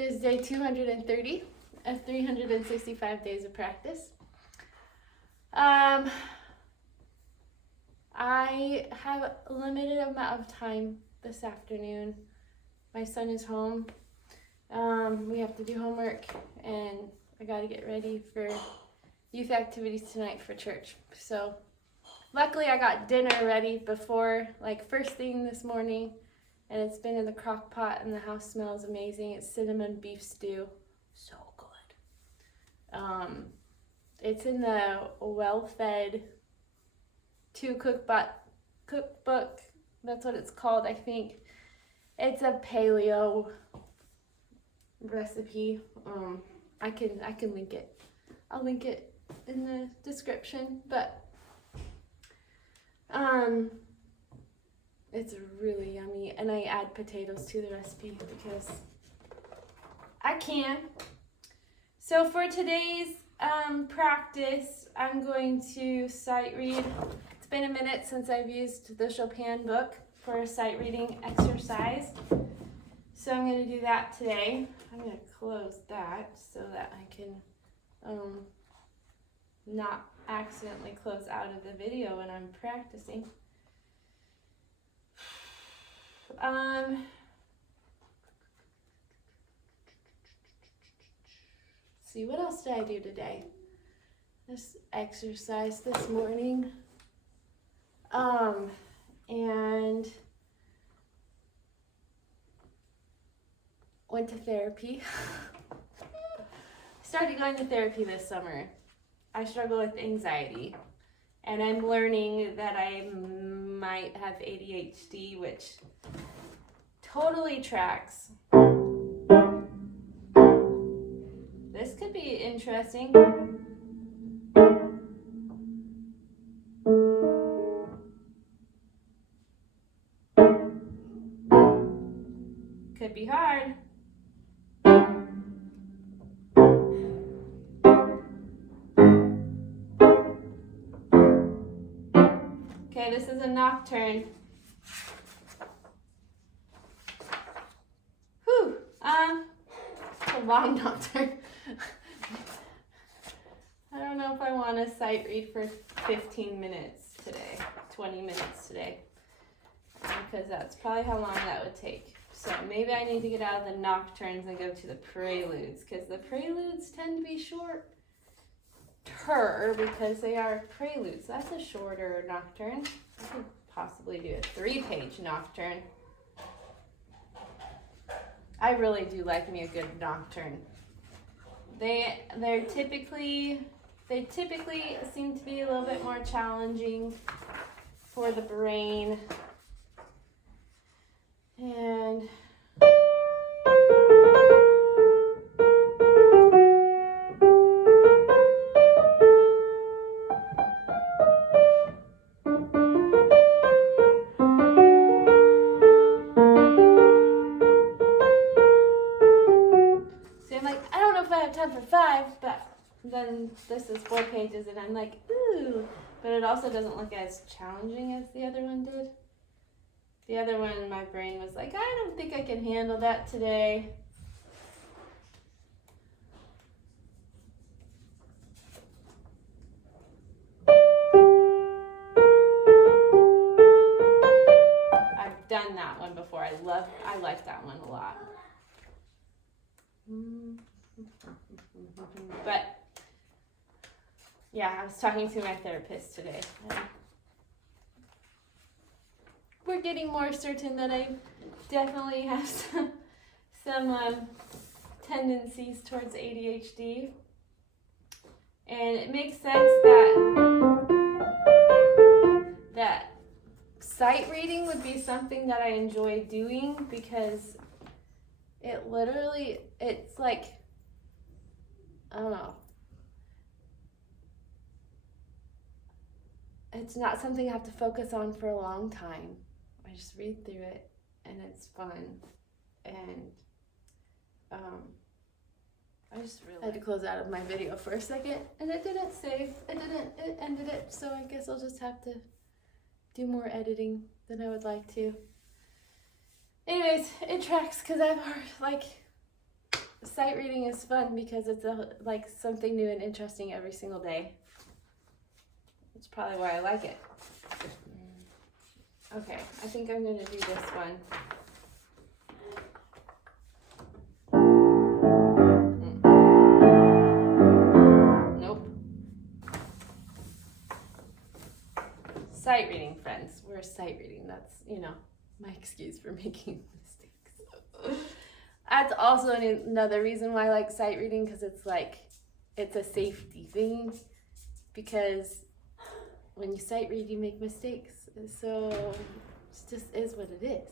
It is day 230 of 365 days of practice. I have a limited amount of time this afternoon. My son is home. We have to do homework, and I got to get ready for youth activities tonight for church. So luckily I got dinner ready before, like first thing this morning, and it's been in the crock pot and the house smells amazing. It's cinnamon beef stew. So good. It's in the Well-Fed 2 cookbook. That's what it's called, I think. It's a paleo recipe. I can link it. I'll link it in the description, but it's really yummy, and I add potatoes to the recipe because I can. So for today's practice, I'm going to sight read. It's been a minute since I've used the Chopin book for a sight reading exercise, so I'm going to do that today. I'm going to close that so that I can not accidentally close out of the video when I'm practicing. See, what else did I do today? This exercise this morning. And went to therapy. Started going to therapy this summer. I struggle with anxiety, and I'm learning that I might have ADHD, which totally tracks. This could be interesting. Could be hard. Okay, this is a nocturne. Whew, it's a long nocturne. I don't know if I want to sight read for 15 minutes today, 20 minutes today, because that's probably how long that would take. So maybe I need to get out of the nocturnes and go to the preludes, because the preludes tend to be shorter because they are preludes. That's a shorter nocturne. I could possibly do a 3-page nocturne. I really do like me a good nocturne. They typically seem to be a little bit more challenging for the brain. And so I'm like, I don't know if I have time for 5, but then this is 4 pages, and I'm like, ooh, but it also doesn't look as challenging as the other one did. The other one, my brain was like, I don't think I can handle that today. I've done that one before. I like that one a lot. But yeah, I was talking to my therapist today. We're getting more certain that I definitely have some tendencies towards ADHD. And it makes sense that sight reading would be something that I enjoy doing, because it's like, I don't know. It's not something I have to focus on for a long time. I just read through it, and it's fun, and I just really had to close out of my video for a second, and it didn't save. It ended it, so I guess I'll just have to do more editing than I would like to. Anyways, it tracks because I've sight reading is fun because it's like something new and interesting every single day. That's probably why I like it. Okay, I think I'm gonna do this one. Nope. Sight reading, friends. We're sight reading. That's, my excuse for making mistakes. That's also another reason why I like sight reading, because it's a safety thing. Because when you sight read, you make mistakes. So it just is what it is.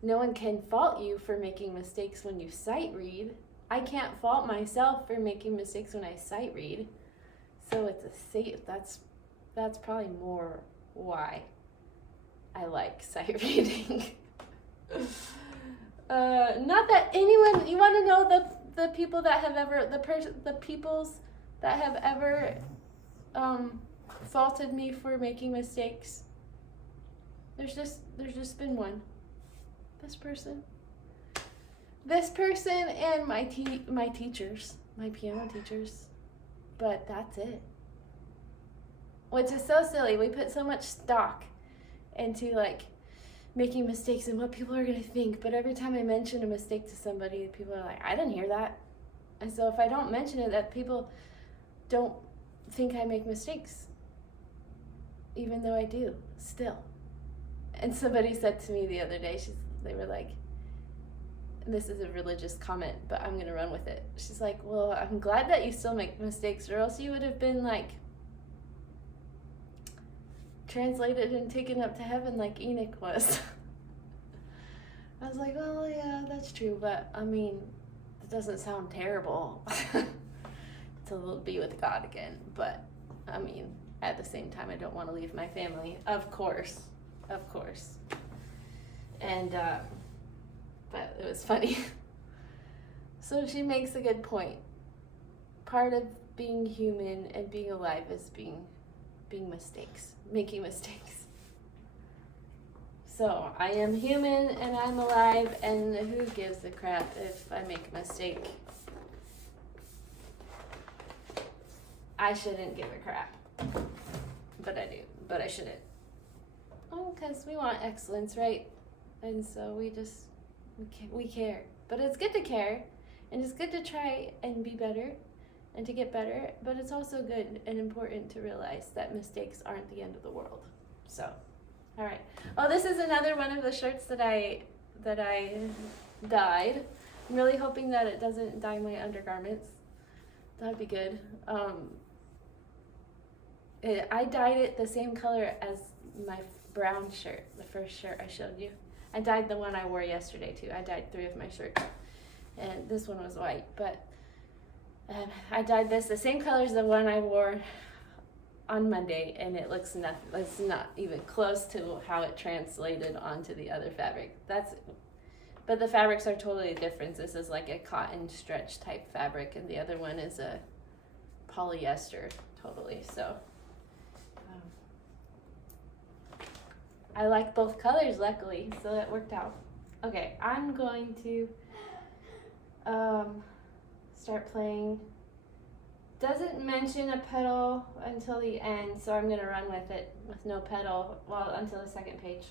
No one can fault you for making mistakes when you sight read. I can't fault myself for making mistakes when I sight read. So it's a safe. That's probably more why I like sight reading. Not that anyone. You want to know the people that have ever the peoples that have ever faulted me for making mistakes. There's just been one. This person and my teachers, my piano teachers, but that's it. Which is so silly. We put so much stock into making mistakes and what people are gonna think, but every time I mention a mistake to somebody, people are like, I didn't hear that. And so if I don't mention it, that people don't think I make mistakes, even though I do still. And somebody said to me the other day, they were like, and this is a religious comment, but I'm gonna run with it. She's like, well, I'm glad that you still make mistakes, or else you would have been translated and taken up to heaven like Enoch was. I was like, well, yeah, that's true, but I mean, it doesn't sound terrible to be with God again. But I mean, at the same time, I don't want to leave my family, of course. And but it was funny. So she makes a good point. Part of being human and being alive is making mistakes. So I am human and I'm alive, and who gives a crap if I make a mistake? I shouldn't give a crap, but I do, but I shouldn't. Oh, because we want excellence, right? And so we care. But it's good to care, and it's good to try and be better and to get better, but it's also good and important to realize that mistakes aren't the end of the world. So, all right. Oh, this is another one of the shirts that I dyed. I'm really hoping that it doesn't dye my undergarments. That'd be good. I dyed it the same color as my brown shirt, the first shirt I showed you. I dyed the one I wore yesterday too. I dyed 3 of my shirts, and this one was white, but I dyed this the same color as the one I wore on Monday, and it looks nothing. It's not even close to how it translated onto the other fabric. But the fabrics are totally different. This is like a cotton stretch type fabric, and the other one is a polyester, totally. So I like both colors, luckily, so that worked out. Okay, I'm going to start playing. Doesn't mention a pedal until the end, so I'm gonna run with it with no pedal, until the second page.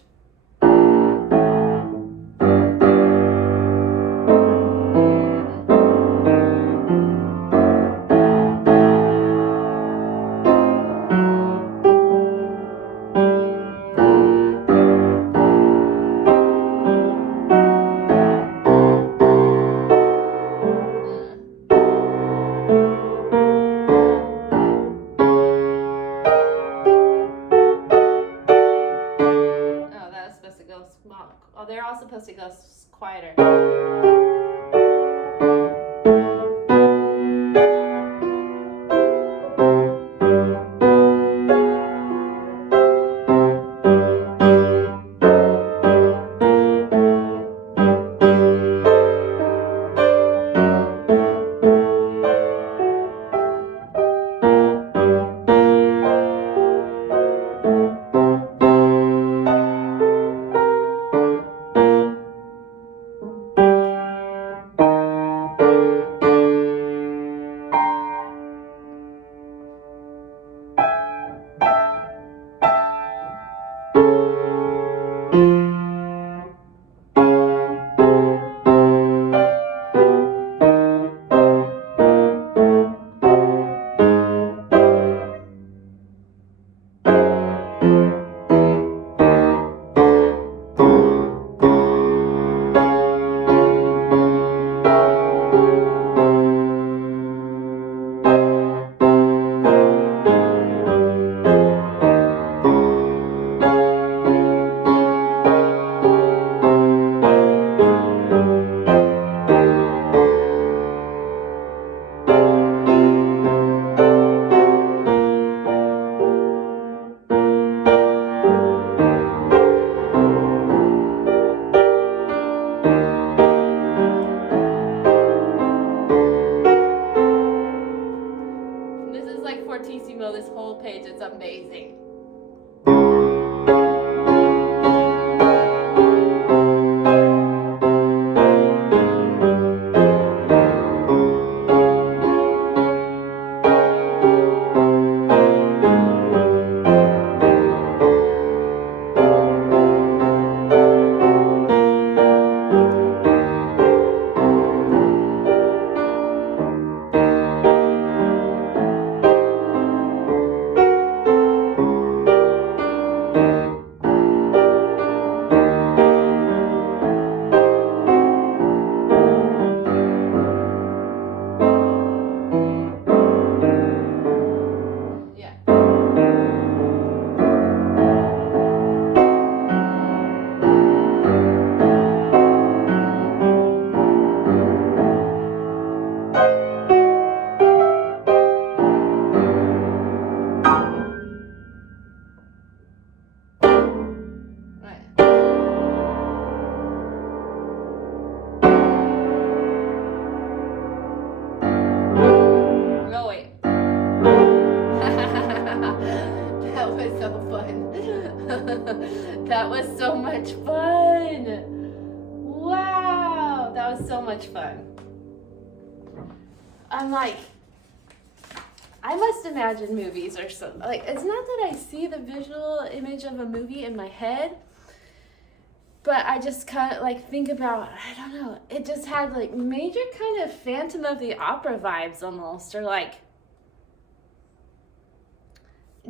Oh, they're all supposed to go quieter. this whole page. It's amazing. That was so much fun. Wow, that was so much fun. I'm like, I must imagine movies or something. Like, it's not that I see the visual image of a movie in my head, but I just kind of like think about, I don't know, it just had like major kind of Phantom of the Opera vibes almost, or like,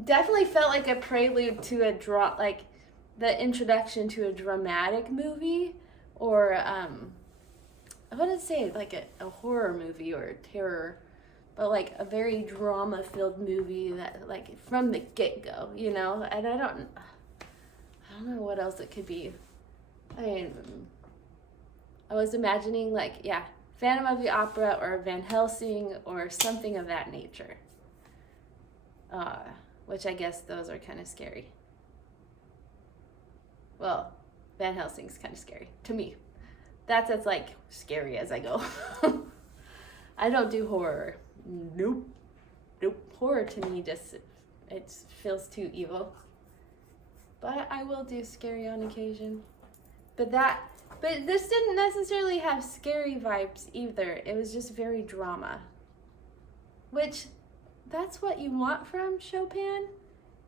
definitely felt like a prelude to a like the introduction to a dramatic movie, or I wouldn't say like a horror movie or a terror, but like a very drama-filled movie that like from the get-go, you know. And I don't know what else it could be. I mean, I was imagining like, yeah, Phantom of the Opera or Van Helsing or something of that nature. Which I guess those are kind of scary. Well, Van Helsing's kind of scary to me. That's as like scary as I go. I don't do horror. Nope. Horror to me just, it feels too evil. But I will do scary on occasion. But this didn't necessarily have scary vibes either. It was just very drama. Which, that's what you want from Chopin.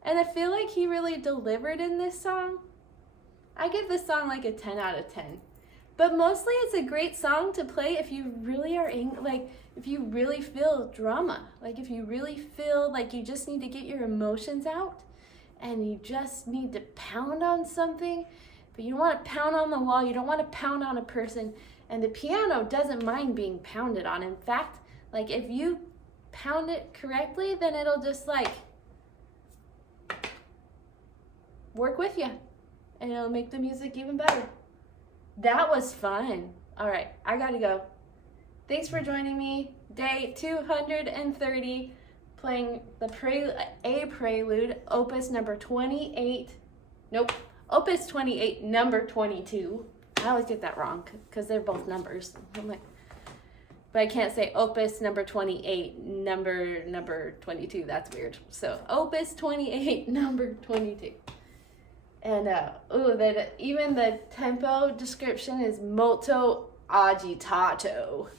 And I feel like he really delivered in this song. I give this song like a 10 out of 10. But mostly it's a great song to play if you really are if you really feel drama. Like if you really feel like you just need to get your emotions out and you just need to pound on something, but you don't want to pound on the wall, you don't want to pound on a person, and the piano doesn't mind being pounded on. In fact, like if you pound it correctly, then it'll just like work with you and it'll make the music even better. That was fun. All right, I gotta go. Thanks for joining me. Day 230, playing the prelude, opus number 28. Nope, opus 28, number 22. I always get that wrong because they're both numbers. I'm like, but I can't say opus number 28, number 22. That's weird. So opus 28, number 22. And even the tempo description is molto agitato.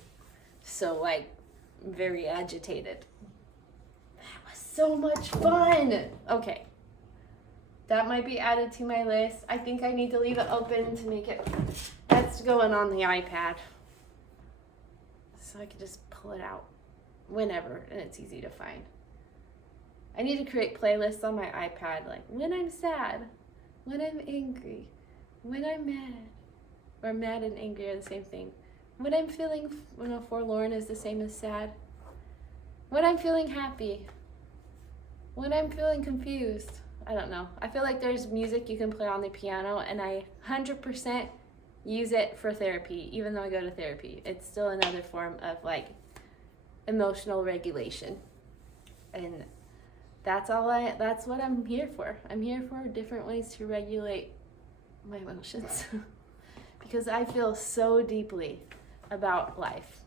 So like very agitated. That was so much fun. Okay. That might be added to my list. I think I need to leave it open to make it, that's going on the iPad. So I can just pull it out whenever and it's easy to find. I need to create playlists on my iPad, like when I'm sad, when I'm angry, when I'm mad, or mad and angry are the same thing. When I'm feeling, forlorn is the same as sad. When I'm feeling happy, when I'm feeling confused. I don't know. I feel like there's music you can play on the piano, and I 100% use it for therapy, even though I go to therapy. It's still another form of like emotional regulation. And that's what I'm here for. I'm here for different ways to regulate my emotions because I feel so deeply about life.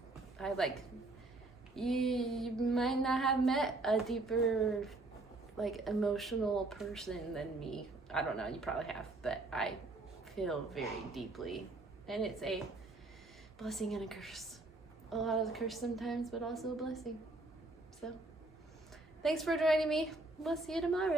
You might not have met a deeper like emotional person than me. I don't know, you probably have, but I feel very deeply, and it's a blessing and a curse. A lot of a curse sometimes, but also a blessing. So thanks for joining me. We'll see you tomorrow.